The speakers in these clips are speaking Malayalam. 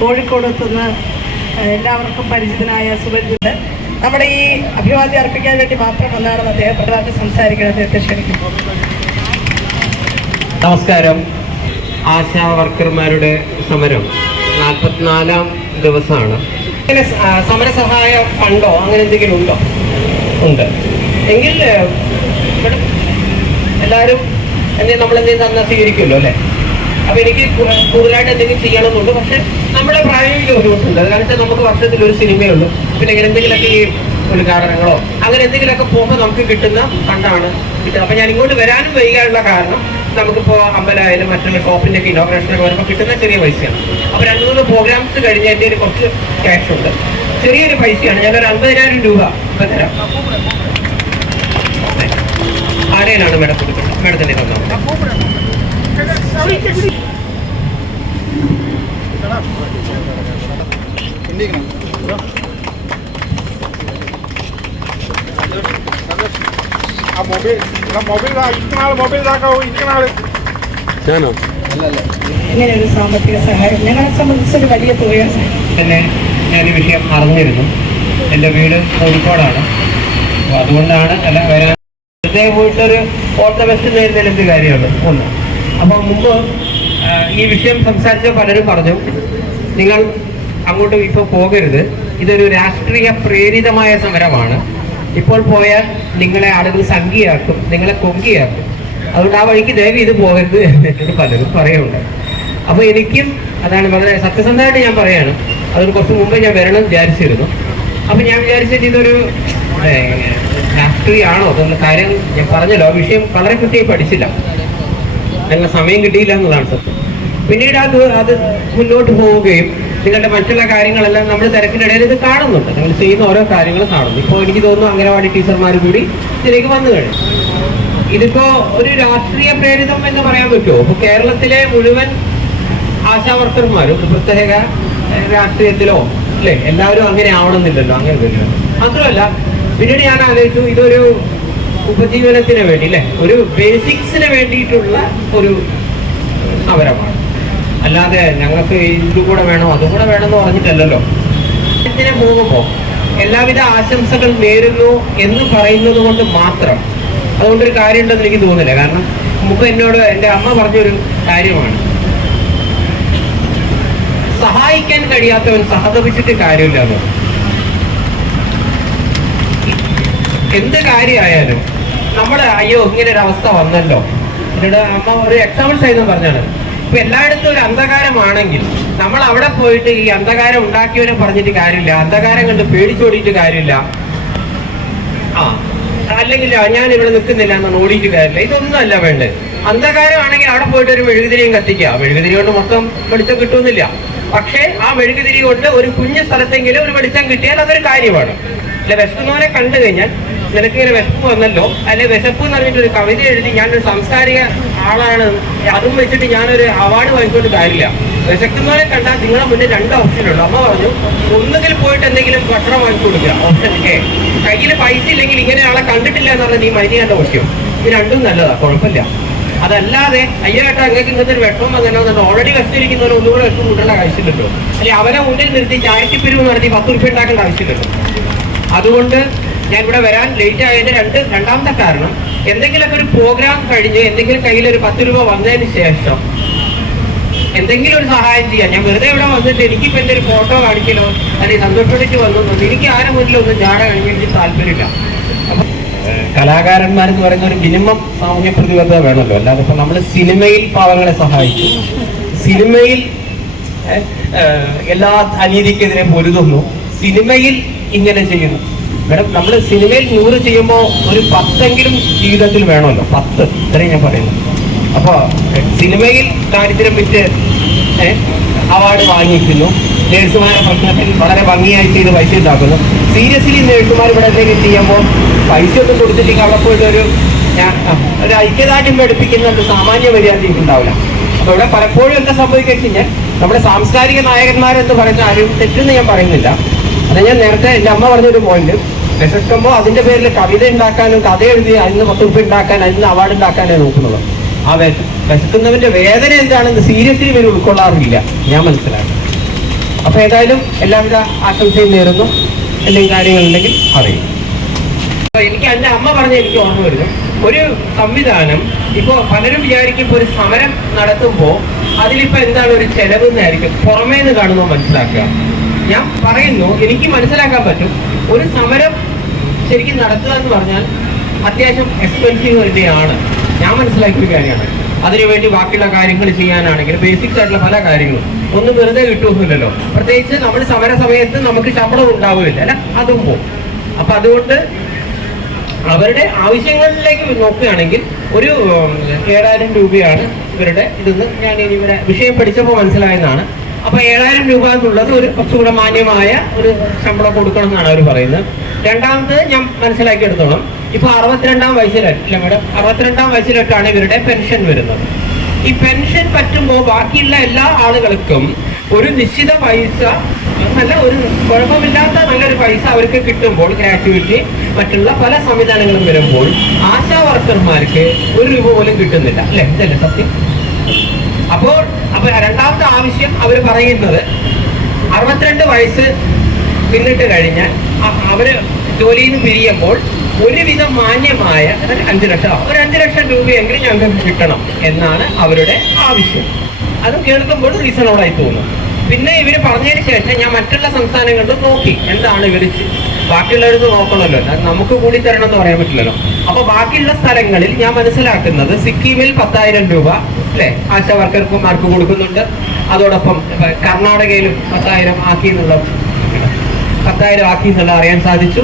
കോഴിക്കോടെത്തുന്ന എല്ലാവർക്കും പരിചിതനായ സുപരിചിതൻ നമ്മുടെ ഈ അഭിവാദ്യം അർപ്പിക്കാൻ വേണ്ടി മാത്രം വന്നാണെന്ന് അദ്ദേഹം പ്രധാനത്തിൽ സംസാരിക്കുന്നത് അദ്ദേഹത്തെ ക്ഷണിക്കുന്നു. നമസ്കാരം. ആശാ വർക്കർമാരുടെ സമരം 44-ാം ദിവസമാണ്. ഇങ്ങനെ സമരസഹായ ഫണ്ടോ അങ്ങനെ എന്തെങ്കിലും ഉണ്ടോ? ഉണ്ട്. എങ്കിൽ എല്ലാവരും നമ്മളെന്തെങ്കിലും തന്നെ സ്വീകരിക്കുമല്ലോ അല്ലേ? അപ്പോൾ എനിക്ക് കൂടുതലായിട്ട് എന്തെങ്കിലും ചെയ്യണമെന്നുണ്ട്. പക്ഷെ നമ്മുടെ പ്രായോഗിക ബുദ്ധിമുട്ടുണ്ട്. അത് കാരണം നമുക്ക് വർഷത്തിലൊരു സിനിമയുള്ളൂ. പിന്നെ ഇങ്ങനെ എന്തെങ്കിലുമൊക്കെ ഈ ഉദ്ഘാടനങ്ങളോ അങ്ങനെ എന്തെങ്കിലുമൊക്കെ പോകുമ്പോൾ നമുക്ക് കിട്ടുന്ന ഫണ്ടാണ് കിട്ടുക. അപ്പോൾ ഞാൻ ഇങ്ങോട്ട് വരാനും വൈകാനുള്ള കാരണം നമുക്കിപ്പോൾ അമ്പലമായാലും മറ്റുള്ള ഷോപ്പിൻ്റെ ഒക്കെ ഇനോഗ്രേഷനൊക്കെ വരുമ്പോൾ കിട്ടുന്ന ചെറിയ പൈസയാണ്. അപ്പോൾ 2-3 പ്രോഗ്രാംസ് കഴിഞ്ഞ് എൻ്റെ ഒരു കുറച്ച് ക്യാഷ് ഉണ്ട്. ചെറിയൊരു പൈസയാണ്. ഞാനൊരു 50,000 രൂപ ഇപ്പം തരാം. ആരെയാണ് മേഡം കൊടുക്കുന്നത്? മേഡത്തിൻ്റെ തന്നോ? ഇങ്ങനെ ഒരു സാമ്പത്തിക സഹായം ഞങ്ങളെ സംബന്ധിച്ചൊരു വലിയ തുകയാണ്. പിന്നെ ഞാൻ ഈ വിഷയം അറിഞ്ഞിരുന്നു. എൻ്റെ വീട് കോഴിക്കോടാണ്. അപ്പോൾ അതുകൊണ്ടാണ് അല്ല വരാൻ വെറുതെ പോയിട്ടൊരു ഓട്ട ബസ് നേരിടുന്നതിൽ എന്ത് കാര്യമാണ് ഒന്ന്. അപ്പോൾ മുമ്പ് ഈ വിഷയം സംസാരിച്ച പലരും പറഞ്ഞു നിങ്ങൾ അങ്ങോട്ട് ഇപ്പോൾ പോകരുത്, ഇതൊരു രാഷ്ട്രീയ പ്രേരിതമായ സമരമാണ്, ഇപ്പോൾ പോയാൽ നിങ്ങളെ ആളുകൾ സംഖ്യയാക്കും, നിങ്ങളെ കൊങ്കിയാക്കും, അതുകൊണ്ട് ആ വഴിക്ക് ദയവ് ഇത് പോകരുത് എന്നൊക്കെ പലരും പറയുന്നുണ്ട്. അപ്പോൾ എനിക്കും അതാണ് വളരെ സത്യസന്ധമായിട്ട് ഞാൻ പറയാണ്, അതിന് കുറച്ച് മുമ്പ് ഞാൻ വരണം വിചാരിച്ചിരുന്നു. അപ്പോൾ ഞാൻ വിചാരിച്ചിട്ട് ഇതൊരു രാഷ്ട്രീയമാണോ എന്നുള്ള കാര്യം ഞാൻ പറഞ്ഞല്ലോ. ആ വിഷയം വളരെ കൃത്യമായി പഠിച്ചില്ല, ഞങ്ങൾ സമയം കിട്ടിയില്ല എന്നതാണ് സത്യം. പിന്നീട് അത് മുന്നോട്ട് പോവുകയും നിങ്ങളുടെ മറ്റുള്ള കാര്യങ്ങളെല്ലാം നമ്മൾ തിരക്കിനിടയിൽ ഇത് കാണുന്നുണ്ട്, നിങ്ങൾ ചെയ്യുന്ന ഓരോ കാര്യങ്ങൾ കാണുന്നു. ഇപ്പോൾ എനിക്ക് തോന്നുന്നു അംഗനവാടി ടീച്ചർമാർ കൂടി ഇതിലേക്ക് വന്നു കഴിഞ്ഞു. ഇതിപ്പോ ഒരു രാഷ്ട്രീയ പ്രേരിതം എന്ന് പറയാൻ പറ്റുമോ? ഇപ്പോൾ കേരളത്തിലെ മുഴുവൻ ആശാ വർക്കർമാരും പ്രത്യേക രാഷ്ട്രീയത്തിലോ അല്ലേ എല്ലാവരും അങ്ങനെ ആവണമെന്നില്ലല്ലോ, അങ്ങനെ വരില്ല. മാത്രമല്ല പിന്നീട് ഞാൻ ആലോചിച്ചു ഇതൊരു ഉപജീവനത്തിന് വേണ്ടി അല്ലേ, ഒരു ബേസിക്സിന് വേണ്ടിയിട്ടുള്ള ഒരു സമരമാണ്, അല്ലാതെ ഞങ്ങൾക്ക് ഇതും കൂടെ വേണോ അതും കൂടെ വേണമെന്ന് പറഞ്ഞിട്ടല്ലല്ലോ. ഇതിനെ പോകുമ്പോൾ എല്ലാവിധ ആശംസകൾ നേരുന്നു എന്ന് പറയുന്നത് കൊണ്ട് മാത്രം അതുകൊണ്ടൊരു കാര്യമുണ്ടെന്ന് എനിക്ക് തോന്നുന്നില്ല. കാരണം മുമ്പ് എന്നോട് എൻ്റെ അമ്മ പറഞ്ഞൊരു കാര്യമാണ്, സഹായിക്കാൻ കഴിയാത്തവൻ സഹതപിച്ചിട്ട് കാര്യമില്ല എന്ന്. എന്ത് കാര്യമായാലും നമ്മൾ അയ്യോ ഇങ്ങനെ ഒരു അവസ്ഥ വന്നല്ലോ, എന്നോട് അമ്മ ഒരു എക്സാമ്പിൾ സഹിതം പറഞ്ഞാണ്. ഇപ്പൊ എല്ലായിടത്തും ഒരു അന്ധകാരമാണെങ്കിൽ നമ്മൾ അവിടെ പോയിട്ട് ഈ അന്ധകാരം ഉണ്ടാക്കിയവനെ പറഞ്ഞിട്ട് കാര്യമില്ല, അന്ധകാരം കണ്ട് പേടിച്ചോടിയിട്ട് കാര്യമില്ല, അല്ലെങ്കിൽ ഞാൻ ഇവിടെ നിൽക്കുന്നില്ല എന്നാണ് ഓടിയിട്ട് കാര്യമില്ല. ഇതൊന്നും അല്ല വേണ്ടത്. അന്ധകാരമാണെങ്കിൽ അവിടെ പോയിട്ട് ഒരു മെഴുകുതിരിയും കത്തിക്കുക. മെഴുകുതിരി കൊണ്ട് മൊത്തം വെളിച്ചം കിട്ടുന്നില്ല, പക്ഷേ ആ മെഴുകുതിരി കൊണ്ട് ഒരു കുഞ്ഞു സ്ഥലത്തെങ്കിലും ഒരു വെളിച്ചം കിട്ടിയാൽ അതൊരു കാര്യമാണ്. അല്ലെ വിശക്കുന്നവനെ കണ്ടു കഴിഞ്ഞാൽ നിനക്കിങ്ങനെ വിശപ്പ് വന്നല്ലോ, അല്ലെ വിശപ്പ് എന്ന് പറഞ്ഞിട്ടൊരു കവിത എഴുതി ഞാനൊരു സാംസ്കാരിക ആളാണ് അതും വെച്ചിട്ട് ഞാനൊരു അവാർഡ് വാങ്ങിക്കൊണ്ട് കാര്യമില്ല. വിശക്കുന്നവനെ കണ്ടാൽ നിങ്ങളുടെ മുന്നിൽ 2 ഓപ്ഷനുള്ളൂ. അമ്മ പറഞ്ഞു ഒന്നുകിൽ പോയിട്ട് എന്തെങ്കിലും ഭക്ഷണം വാങ്ങിച്ചു കൊടുക്കുക, ഓപ്ഷൻ എ. കയ്യിൽ പൈസ ഇല്ലെങ്കിൽ ഇങ്ങനെ ആളെ കണ്ടിട്ടില്ല എന്നുള്ള നീ മരിയാണ്ട് ഓപ്ഷൻ. ഇത് രണ്ടും നല്ലതാ, കുഴപ്പമില്ല. അതല്ലാതെ അയ്യാട്ടാ അങ്ങേക്ക് ഇങ്ങനത്തെ ഒരു വിഷമം വന്നല്ലോ എന്നിട്ട് ഓൾറെഡി വിഷമിരിക്കുന്നവർ ഒന്നുകൂടെ വിഷം കൂട്ടേണ്ട ആവശ്യമില്ലല്ലോ, അല്ലെങ്കിൽ അവനെ മുന്നിൽ നിർത്തി ചാരിറ്റി പിരിവ് നടത്തി 10 രൂപ ഉണ്ടാക്കേണ്ട ആവശ്യമില്ലല്ലോ. അതുകൊണ്ട് ഞാൻ ഇവിടെ വരാൻ ലേറ്റ് ആയതിന്റെ രണ്ടാമത്തെ കാരണം, എന്തെങ്കിലുമൊക്കെ ഒരു പ്രോഗ്രാം കഴിഞ്ഞ് എന്തെങ്കിലും കയ്യിൽ ഒരു 10 രൂപ വന്നതിന് ശേഷം എന്തെങ്കിലും ഒരു സഹായം ചെയ്യാം. ഞാൻ വെറുതെ ഇവിടെ വന്നിട്ട് എനിക്കിപ്പോൾ എൻ്റെ ഒരു ഫോട്ടോ കാണിക്കലോ അല്ലെങ്കിൽ സന്തോഷപ്പെട്ടിട്ട് വന്നു എനിക്ക് ആരും മുന്നിലൊന്നും ജാട കഴിഞ്ഞിട്ട് താല്പര്യമില്ല. അപ്പം കലാകാരന്മാരെന്ന് പറയുന്ന ഒരു മിനിമം സാമൂഹ്യ പ്രതിബദ്ധത വേണമല്ലോ, അല്ലാതെ ഇപ്പം നമ്മൾ സിനിമയിൽ പാവങ്ങളെ സഹായിച്ചു, സിനിമയിൽ എല്ലാ അനീതിക്കെതിരെ പൊരുതുന്നു, സിനിമയിൽ ഇങ്ങനെ ചെയ്യുന്നു. മേഡം നമ്മൾ സിനിമയിൽ 100 ചെയ്യുമ്പോൾ ഒരു 10എങ്കിലും ജീവിതത്തിൽ വേണമല്ലോ, 10 ഇത്രയും ഞാൻ പറയുന്നു. അപ്പോൾ സിനിമയിൽ ദാരിദ്ര്യം വിറ്റ് അവാർഡ് വാങ്ങിക്കുന്നു, നേഴ്സുമാരുടെ പ്രശ്നത്തിൽ വളരെ ഭംഗിയായി ചെയ്ത് പൈസ ഉണ്ടാക്കുന്നു. സീരിയസ്ലി നേഴ്സുമാർ ഇവിടെ എന്തെങ്കിലും ചെയ്യുമ്പോൾ പൈസ ഒന്നും കൊടുത്തില്ലെങ്കിൽ അവിടെ പോയിട്ട് ഒരു ഐക്യദാർഢ്യം പഠിപ്പിക്കുന്ന ഒരു സാമാന്യ മര്യാദ ഉണ്ടാവില്ല. അപ്പോൾ ഇവിടെ പലപ്പോഴും എന്താ സംഭവിക്കുക വെച്ച് കഴിഞ്ഞാൽ നമ്മുടെ സാംസ്കാരിക നായകന്മാരെന്ന് പറയുന്ന ആരും തെറ്റെന്ന് ഞാൻ പറയുന്നില്ല. അത് ഞാൻ നേരത്തെ എൻ്റെ അമ്മ പറഞ്ഞൊരു പോയിന്റ്, വിശക്കുമ്പോൾ അതിൻ്റെ പേരിൽ കവിത ഉണ്ടാക്കാനും കഥ എഴുതി അതിന് 10 രൂപ ഉണ്ടാക്കാൻ അതിന് അവാർഡ് ഉണ്ടാക്കാനാണ് നോക്കുന്നത്. ആ വിശക്കുന്നവന്റെ വേദന എന്താണെന്ന് സീരിയസ്ലി ഇവർ ഉൾക്കൊള്ളാറില്ല, ഞാൻ മനസ്സിലാക്കി. അപ്പൊ ഏതായാലും എല്ലാവിധ ആശംസയും നേരുന്നു. എന്തെങ്കിലും കാര്യങ്ങളുണ്ടെങ്കിൽ അറിയും. എനിക്ക് എൻ്റെ അമ്മ പറഞ്ഞ എനിക്ക് ഓർമ്മ വരുന്നു, ഒരു സംവിധാനം ഇപ്പോ പലരും വിചാരിക്കും ഇപ്പൊ ഒരു സമരം നടത്തുമ്പോൾ അതിലിപ്പോ എന്താണ് ഒരു ചെലവ് എന്നായിരിക്കും പുറമേ നിന്ന് കാണുമ്പോൾ മനസ്സിലാക്കുക. ഞാൻ പറയുന്നു, എനിക്ക് മനസ്സിലാക്കാൻ പറ്റും, ഒരു സമരം ശരിക്കും നടത്തുക എന്ന് പറഞ്ഞാൽ അത്യാവശ്യം എക്സ്പെൻസീവ് തന്നെയാണ്. ഞാൻ മനസ്സിലാക്കിയ ഒരു കാര്യമാണ്. അതിനുവേണ്ടി ബാക്കിയുള്ള കാര്യങ്ങൾ ചെയ്യാനാണെങ്കിൽ ബേസിക്സ് ആയിട്ടുള്ള പല കാര്യങ്ങളും ഒന്നും വെറുതെ കിട്ടുമൊന്നുമില്ലല്ലോ. പ്രത്യേകിച്ച് നമ്മൾ സമര സമയത്ത് നമുക്ക് ശമ്പളം ഉണ്ടാവുകയില്ല അല്ല, അതും പോകും. അപ്പൊ അതുകൊണ്ട് അവരുടെ ആവശ്യങ്ങളിലേക്ക് നോക്കുകയാണെങ്കിൽ ഒരു 7,000 രൂപയാണ് ഇവരുടെ ഇതെന്ന് ഞാൻ ഇവരെ വിഷയം പഠിച്ചപ്പോൾ മനസ്സിലായതാണ്. അപ്പൊ 7,000 രൂപ എന്നുള്ളത് ഒരു കുറച്ചുകൂടെ മാന്യമായ ഒരു ശമ്പളം കൊടുക്കണം എന്നാണ് അവർ പറയുന്നത്. രണ്ടാമത് ഞാൻ മനസ്സിലാക്കിയെടുത്തോളം ഇപ്പൊ 62-ാം വയസ്സിലല്ല മേഡം, 62-ാം വയസ്സിലോട്ടാണ് ഇവരുടെ പെൻഷൻ വരുന്നത്. ഈ പെൻഷൻ പറ്റുമ്പോൾ ബാക്കിയുള്ള എല്ലാ ആളുകൾക്കും ഒരു നിശ്ചിത പൈസ, നല്ല ഒരു കുഴപ്പമില്ലാത്ത നല്ലൊരു പൈസ അവർക്ക് കിട്ടുമ്പോൾ, ഗ്രാറ്റുവിറ്റി മറ്റുള്ള പല സംവിധാനങ്ങളും വരുമ്പോൾ ആശാ വർക്കർമാർക്ക് 1 രൂപ പോലും കിട്ടുന്നില്ല അല്ലെ? ഇതല്ലേ സത്യം? അപ്പൊ രണ്ടാമത്തെ ആവശ്യം അവർ പറയുന്നത് 62 വയസ്സ് പിന്നിട്ട് കഴിഞ്ഞാൽ അവര് ജോലിയിൽ നിന്ന് പിരിയുമ്പോൾ ഒരുവിധം മാന്യമായ 5 ലക്ഷം, ഒരു 5 ലക്ഷം രൂപയെങ്കിലും ഞങ്ങൾക്ക് കിട്ടണം എന്നാണ് അവരുടെ ആവശ്യം. അത് കേൾക്കുമ്പോൾ റീസണബിളായി തോന്നും. പിന്നെ ഇവര് പറഞ്ഞതിന് ശേഷം ഞാൻ മറ്റുള്ള സംസ്ഥാനങ്ങളിലും നോക്കി എന്താണ് ഇവർ ബാക്കിയുള്ളവർക്ക് നോക്കണമല്ലോ, നമുക്ക് കൂടി തരണം എന്ന് പറയാൻ പറ്റില്ലല്ലോ. അപ്പൊ ബാക്കിയുള്ള സ്ഥലങ്ങളിൽ ഞാൻ മനസ്സിലാക്കുന്നത് സിക്കിമിൽ 10,000 രൂപ അല്ലെ ആശാ വർക്കർമാർക്ക് കൊടുക്കുന്നുണ്ട്. അതോടൊപ്പം കർണാടകയിലും 10,000 ആക്കി എന്നുള്ള അറിയാൻ സാധിച്ചു.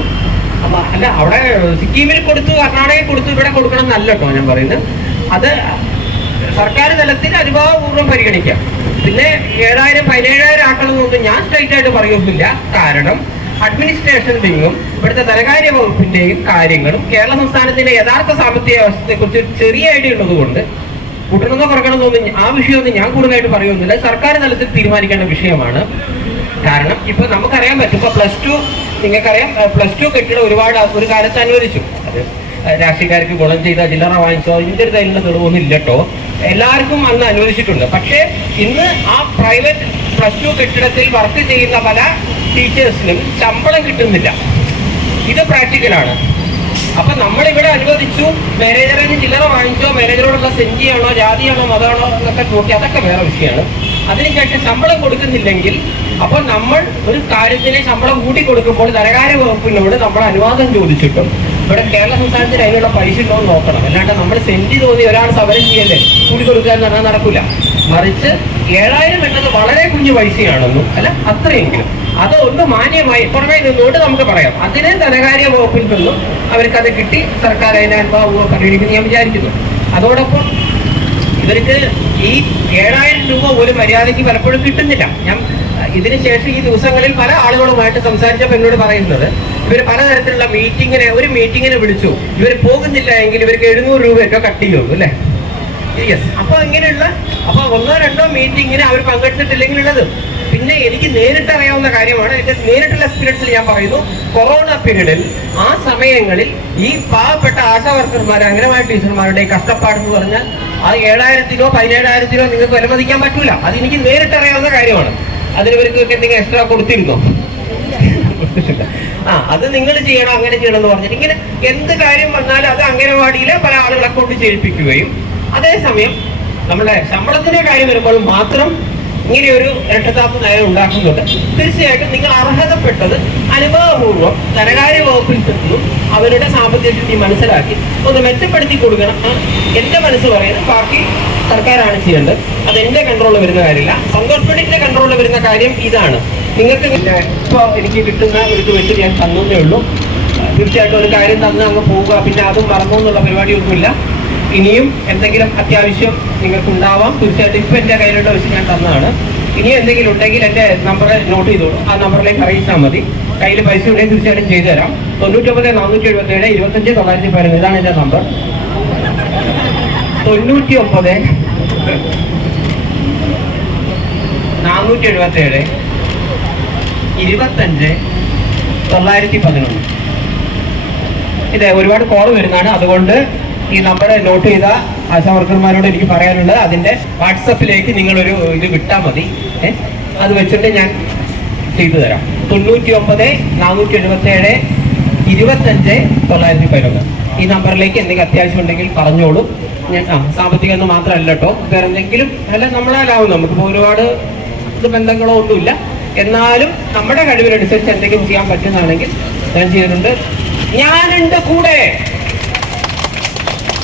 അപ്പൊ അല്ല, അവിടെ സിക്കിമിൽ കൊടുത്തു, കർണാടകയിൽ കൊടുത്തു, ഇവിടെ കൊടുക്കണം എന്നല്ല കേട്ടോ ഞാൻ പറയുന്നത്. അത് സർക്കാർ തലത്തിൽ അനുഭാവപൂർവ്വം പരിഗണിക്കാം. പിന്നെ 7,000 17,000 ആക്കണമെന്നൊന്നും ഞാൻ സ്ട്രൈറ്റ് ആയിട്ട് പറയുന്നില്ല. കാരണം അഡ്മിനിസ്ട്രേഷൻ വിങ്ങും ഇവിടുത്തെ ധനകാര്യ വകുപ്പിന്റെയും കാര്യങ്ങളും കേരള സംസ്ഥാനത്തിന്റെ യഥാർത്ഥ സാമ്പത്തിക അവസ്ഥയെ കുറിച്ച് ചെറിയ ഐഡിയ ഉള്ളത് കൊണ്ട് കൂട്ടണമെന്നോ കുറക്കണമെന്നൊന്നും ആ വിഷയമൊന്നും ഞാൻ കൂടുതലായിട്ട് പറയുന്നില്ല. സർക്കാർ തലത്തിൽ തീരുമാനിക്കേണ്ട വിഷയമാണ്. കാരണം ഇപ്പൊ നമുക്കറിയാൻ പറ്റും, ഇപ്പൊ +2 നിങ്ങൾക്കറിയാം, +2 കെട്ടിടം ഒരുപാട് ഒരു കാലത്ത് അനുവദിച്ചു. അത് രാഷ്ട്രീയക്കാർക്ക് ഗുണം ചെയ്ത ചില്ലറ വാങ്ങിച്ചോ ഇതിന്റെ ഒരു തൈലുള്ള തെളിവൊന്നും ഇല്ല കേട്ടോ. എല്ലാവർക്കും അന്ന് അനുവദിച്ചിട്ടുണ്ട്. പക്ഷേ ഇന്ന് ആ പ്രൈവറ്റ് +2 കെട്ടിടത്തിൽ വർക്ക് ചെയ്യുന്ന പല ടീച്ചേഴ്സിനും ശമ്പളം കിട്ടുന്നില്ല. ഇത് പ്രാക്ടിക്കലാണ്. അപ്പൊ നമ്മളിവിടെ അനുവദിച്ചു, മാനേജറിന് ചില്ലറ വാങ്ങിച്ചോ, മാനേജറോടുള്ള സെഞ്ചിയാണോ ജാതിയാണോ മതമാണോ എന്നൊക്കെ നോക്കി അതൊക്കെ വേറെ വിഷയമാണ്. അതിനുശേഷം ശമ്പളം കൊടുക്കുന്നില്ലെങ്കിൽ അപ്പോൾ നമ്മൾ ഒരു കാര്യത്തിന് ശമ്പളം കൂട്ടി കൊടുക്കുമ്പോൾ ധനകാര്യ വകുപ്പിനോട് നമ്മൾ അനുവാദം ചോദിച്ചിട്ടും ഇവിടെ കേരള സംസ്ഥാനത്തിന് അതിനുള്ള പൈസ ഉണ്ടോ എന്ന് നോക്കണം. അല്ലാണ്ട് നമ്മൾ സെന്റ് തോന്നി ഒരാൾ സമരം ചെയ്യല്ലേ കൂടി കൊടുക്കുക എന്ന് പറഞ്ഞാൽ നടക്കില്ല. മറിച്ച് 7,000 എന്നത് വളരെ കുഞ്ഞു പൈസയാണെന്നും അല്ല, അത്രയെങ്കിലും അത് ഒന്ന് മാന്യമായി പുറമേ നിന്നുകൊണ്ട് നമുക്ക് പറയാം. അതിന് ധനകാര്യ വകുപ്പിൽ നിന്നും അവർക്കത് കിട്ടി, സർക്കാർ അതിനെ അനുഭവം പരിഗണിക്കുന്നു ഞാൻ വിചാരിക്കുന്നു. അതോടൊപ്പം ഇവർക്ക് ഈ 7,000 രൂപ ഒരു മര്യാദയ്ക്ക് പലപ്പോഴും കിട്ടുന്നില്ല. ഞാൻ ഇതിനുശേഷം ഈ ദിവസങ്ങളിൽ പല ആളുകളുമായിട്ട് സംസാരിച്ചപ്പോൾ എന്നോട് പറയുന്നത്, ഇവർ പലതരത്തിലുള്ള ഒരു മീറ്റിങ്ങിന് വിളിച്ചു, ഇവർ പോകുന്നില്ല എങ്കിൽ ഇവർക്ക് 700 രൂപയൊക്കെ കട്ട് ചെയ്യുള്ളൂ അല്ലേ? യെസ്. അപ്പൊ ഇങ്ങനെയുള്ള 1-2 മീറ്റിങ്ങിന് അവർ പങ്കെടുത്തിട്ടില്ലെങ്കിൽ ഉള്ളത്. പിന്നെ എനിക്ക് നേരിട്ട് അറിയാവുന്ന കാര്യമാണ്, എന്റെ നേരിട്ടുള്ള എക്സ്പീരിയൻസിൽ ഞാൻ പറയുന്നു, കൊറോണ പീരീഡിൽ ആ സമയങ്ങളിൽ ഈ പാവപ്പെട്ട ആശാ വർക്കർമാർ അംഗനവാടി ടീച്ചർമാരുടെ കഷ്ടപ്പാടെന്ന് പറഞ്ഞാൽ ആ 7,000-നോ 17,000-നോ നിങ്ങൾക്ക് വിലമതിക്കാൻ പറ്റൂല. അത് എനിക്ക് നേരിട്ട് അറിയാവുന്ന കാര്യമാണ്. അതിനിവർക്ക് എന്തെങ്കിലും എക്സ്ട്രാ കൊടുത്തിരുന്നോ? അത് നിങ്ങൾ ചെയ്യണം, അങ്ങനെ ചെയ്യണം എന്ന് പറഞ്ഞിട്ട് ഇങ്ങനെ എന്ത് കാര്യം വന്നാലും അത് അംഗനവാടിയിലെ പല ആളുകളെ കൊണ്ട് ചെയ്യിപ്പിക്കുകയും, അതേസമയം നമ്മുടെ ശമ്പളത്തിന്റെ കാര്യം വരുമ്പോൾ മാത്രം ഇങ്ങനെയൊരു ഇരട്ടത്താപ്പ് നയം ഉണ്ടാക്കുന്നുണ്ട്. തീർച്ചയായിട്ടും നിങ്ങൾ അർഹതപ്പെട്ടത് അനുഭവപൂർവ്വം ധനകാര്യ വകുപ്പിൽ നിന്നും അവരുടെ സാമ്പത്തിക സ്ഥിതി മനസ്സിലാക്കി ഒന്ന് മെച്ചപ്പെടുത്തി കൊടുക്കണം. എന്റെ മനസ്സ് പറയുന്നത് ബാക്കി സർക്കാരാണ് ചെയ്യേണ്ടത്. അത് എന്റെ കൺട്രോളിൽ വരുന്ന കാര്യമില്ല. സന്തോഷ് പണ്ഡിറ്റിന്റെ കൺട്രോളിൽ വരുന്ന കാര്യം ഇതാണ്. നിങ്ങൾക്ക് ഇപ്പൊ എനിക്ക് കിട്ടുന്ന ഒരു വെച്ച് ഞാൻ തന്നേ ഉള്ളൂ. തീർച്ചയായിട്ടും ഒരു കാര്യം തന്ന് അങ്ങ് പോവുക, പിന്നെ അതും മറന്നു എന്നുള്ള പരിപാടിയൊന്നുമില്ല. ഇനിയും എന്തെങ്കിലും അത്യാവശ്യം നിങ്ങൾക്ക് ഉണ്ടാവാം. തീർച്ചയായിട്ടും ഇപ്പൊ എന്റെ കയ്യിലുള്ള വെച്ച് ഞാൻ തന്നതാണ്. ഇനിയും എന്തെങ്കിലും ഉണ്ടെങ്കിൽ എന്റെ നമ്പർ നോട്ട് ചെയ്തോളൂ, ആ നമ്പറിലേക്ക് അറിയിച്ചാൽ മതി. കയ്യിൽ പൈസ ഉണ്ടെങ്കിൽ തീർച്ചയായിട്ടും ചെയ്തു തരാം. 99 477 25 911 ഇതാണ് എന്റെ നമ്പർ. 99 477 25 911. ഇത് ഒരുപാട് കോൾ വരുന്നതാണ്. അതുകൊണ്ട് ഈ നമ്പർ നോട്ട് ചെയ്ത ആശാ വർക്കർമാരോട് എനിക്ക് പറയാനുള്ളത്, അതിന്റെ വാട്സപ്പിലേക്ക് നിങ്ങളൊരു ഇത് വിട്ടാൽ മതി. അത് വെച്ചിട്ട് ഞാൻ ചെയ്തു തരാം. 99-477-25-911 ഈ നമ്പറിലേക്ക് എന്തെങ്കിലും അത്യാവശ്യം ഉണ്ടെങ്കിൽ പറഞ്ഞോളൂ. ഞാൻ സാമ്പത്തികം എന്ന് മാത്രമല്ല കേട്ടോ, വേറെ എന്തെങ്കിലും അല്ല നമ്മളാലാവും. നമുക്കിപ്പോൾ ഒരുപാട് ബന്ധങ്ങളോ ഒന്നുമില്ല, എന്നാലും നമ്മുടെ കഴിവിനനുസരിച്ച് എന്തെങ്കിലും ചെയ്യാൻ പറ്റുന്നതാണെങ്കിൽ ഞാൻ ചെയ്യുന്നുണ്ട്. ഞാനുണ്ട് കൂടെ.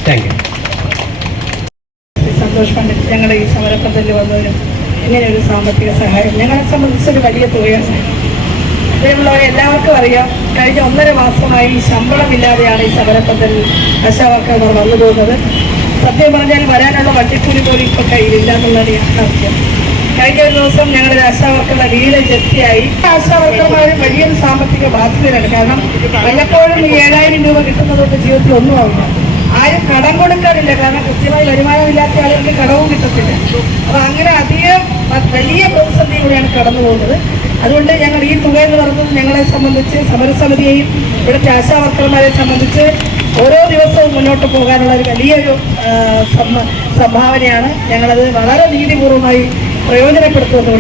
Thank you. സന്തോഷമുണ്ട് ഞങ്ങളുടെ ഈ സമരപ്പന്തലിൽ വന്നതിനും ഇങ്ങനെ ഒരു സാമ്പത്തിക സഹായം ഞങ്ങളെ സംബന്ധിച്ചൊരു വലിയ തുകയാണ്. ഇതേയുള്ളവരെ എല്ലാവർക്കും അറിയാം, കഴിഞ്ഞ 1.5 മാസമായി ശമ്പളമില്ലാതെയാണ് ഈ സമരപ്പന്തലിൽ ആശാവർക്കർമാർ വന്നു പോകുന്നത്. സത്യം പറഞ്ഞാൽ വരാനുള്ള വണ്ടിക്കൂലി പോലും ഇപ്പോൾ കയ്യിലില്ല എന്നുള്ളതാണ് യാഥാർത്ഥ്യം. കഴിഞ്ഞ ഒരു ദിവസം ഞങ്ങളുടെ ആശാവർക്കറുടെ വീട് ജപ്തിയായി. ആശാവർക്കർമാർ വലിയൊരു സാമ്പത്തിക ബാധ്യതയാണ്. കാരണം വല്ലപ്പോഴും ഈ 7,000 രൂപ കിട്ടുന്നതുകൊണ്ട് ജീവിതത്തിൽ ഒന്നും ആവില്ല. ആരും കടം കൊടുക്കാറില്ല, കാരണം കൃത്യമായി വരുമാനമില്ലാത്ത ആളുകൾക്ക് കടവും കിട്ടത്തില്ല. അപ്പൊ അങ്ങനെ അധികം വലിയ പ്രതിസന്ധിയിലൂടെയാണ് കടന്നു പോകുന്നത്. അതുകൊണ്ട് ഞങ്ങൾ ഈ തുക എന്ന് പറയുന്നത് ഞങ്ങളെ സംബന്ധിച്ച്, സമരസമിതിയെയും ഇവിടുത്തെ ആശാവർക്കർമാരെ സംബന്ധിച്ച് ഓരോ ദിവസവും മുന്നോട്ട് പോകാനുള്ള ഒരു വലിയൊരു സംഭാവനയാണ്. ഞങ്ങളത് വളരെ നീതിപൂർവമായി പ്രയോജനപ്പെടുത്തുന്നത്.